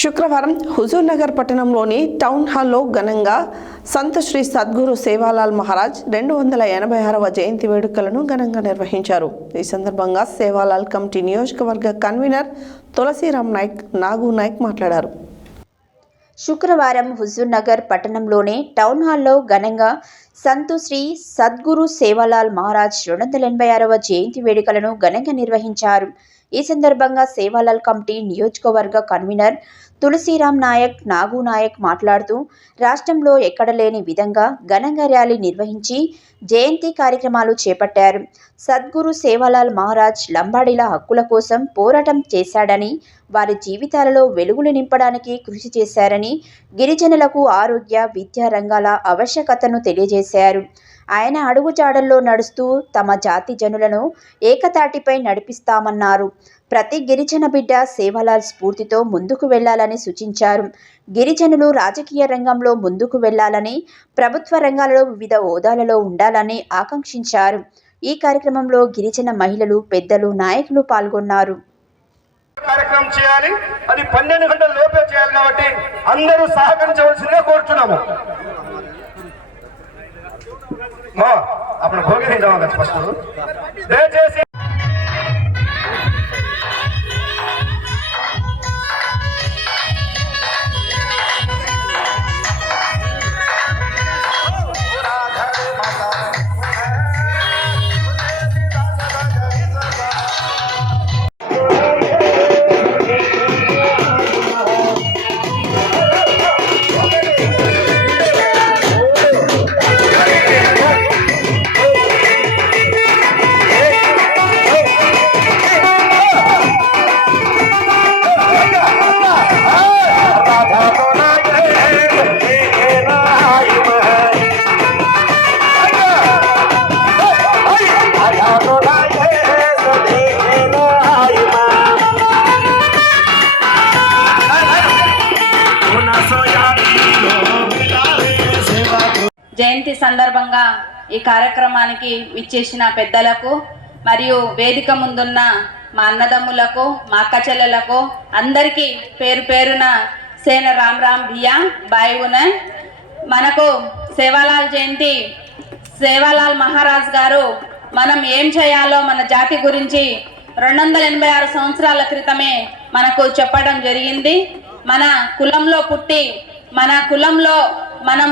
శుక్రవారం హుజూర్ నగర్ పట్టణంలోని టౌన్ హాల్లో ఘనంగా సంత్ శ్రీ సద్గురు సేవాలాల్ మహారాజ్ 286వ జయంతి వేడుకలను ఘనంగా నిర్వహించారు। ఈ సందర్భంగా సేవాలాల్ కమిటీ నియోజకవర్గ కన్వీనర్ తులసిరామ్ నాగు నాయక్ మాట్లాడారు। శుక్రవారం హుజూర్ నగర్ పట్టణంలోని టౌన్ హాల్లో ఘనంగా సంత్ శ్రీ సద్గురు సేవాలాల్ మహారాజ్ 286వ జయంతి వేడుకలను ఘనంగా నిర్వహించారు। ఈ సందర్భంగా సేవాలాల్ కమిటీ నియోజకవర్గ కన్వీనర్ తులసిరామ్ నాగు నాయక్ మాట్లాడుతూ రాష్ట్రంలో ఎక్కడ లేని విధంగా ఘనంగా ర్యాలీ నిర్వహించి జయంతి కార్యక్రమాలు చేపట్టారు। సద్గురు సేవాలాల్ మహారాజ్ లంబాడీల హక్కుల కోసం పోరాటం చేశాడని, వారి జీవితాలలో వెలుగులు నింపడానికి కృషి చేశారని, గిరిజనులకు ఆరోగ్య విద్యా రంగాల ఆవశ్యకతను తెలియజేశారు। ఆయన అడుగుజాడల్లో నడుస్తూ తమ జాతి జనులను ఏకతాటిపై నడిపిస్తామన్నారు। ప్రతి గిరిజన బిడ్డ సేవాలాల్ స్ఫూర్తితో ముందుకు వెళ్లాలని సూచించారు। గిరిజనులు రాజకీయ రంగంలో ముందుకు వెళ్లాలని, ప్రభుత్వ రంగాలలో వివిధ హోదాలలో ఉండాలని ఆకాంక్షించారు। ఈ కార్యక్రమంలో గిరిజన మహిళలు, పెద్దలు, నాయకులు పాల్గొన్నారు। కార్యక్రమం చేయాలి, అది 12 గంటల లోపే చేయాలి కాబట్టి అందరూ సహకరించవలసిందిగా కోరుతున్నాము। అప్పుడు భోగి తింటాం కదా ఫస్ట్ దయచేసి జయంతి సందర్భంగా ఈ కార్యక్రమానికి విచ్చేసిన పెద్దలకు మరియు వేదిక ముందున్న మా అన్నదమ్ములకు, మా అక్క చెల్లెలకు అందరికీ పేరు పేరున సేన రామ్ భియా బాయున। మనకు సేవాలాల్ జయంతి, సేవాలాల్ మహారాజ్ గారు మనం ఏం చేయాలో మన జాతి గురించి 286 సంవత్సరాల క్రితమే మనకు చెప్పడం జరిగింది। మన కులంలో పుట్టి మన కులంలో మనం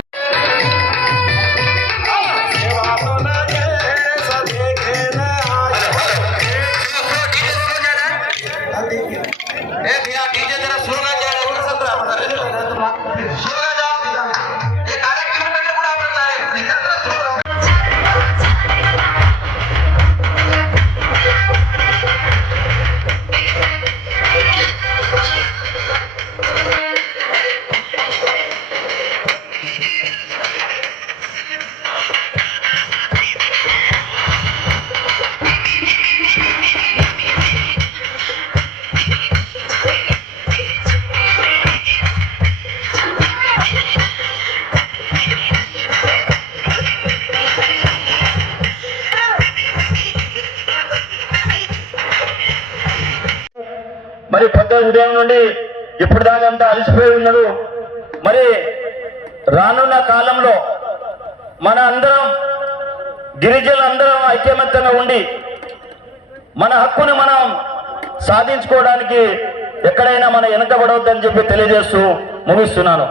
మరి పొద్దు ఉదయం నుండి ఇప్పుడు దాకా అలసిపోయి ఉన్నారు। మరి రానున్న కాలంలో మన అందరం గిరిజనులందరం ఐక్యమత్యంగా ఉండి మన హక్కుని మనం సాధించుకోవడానికి ఎక్కడైనా మనం వెనకబడవద్దని చెప్పి తెలియజేస్తూ ముగిస్తున్నాను।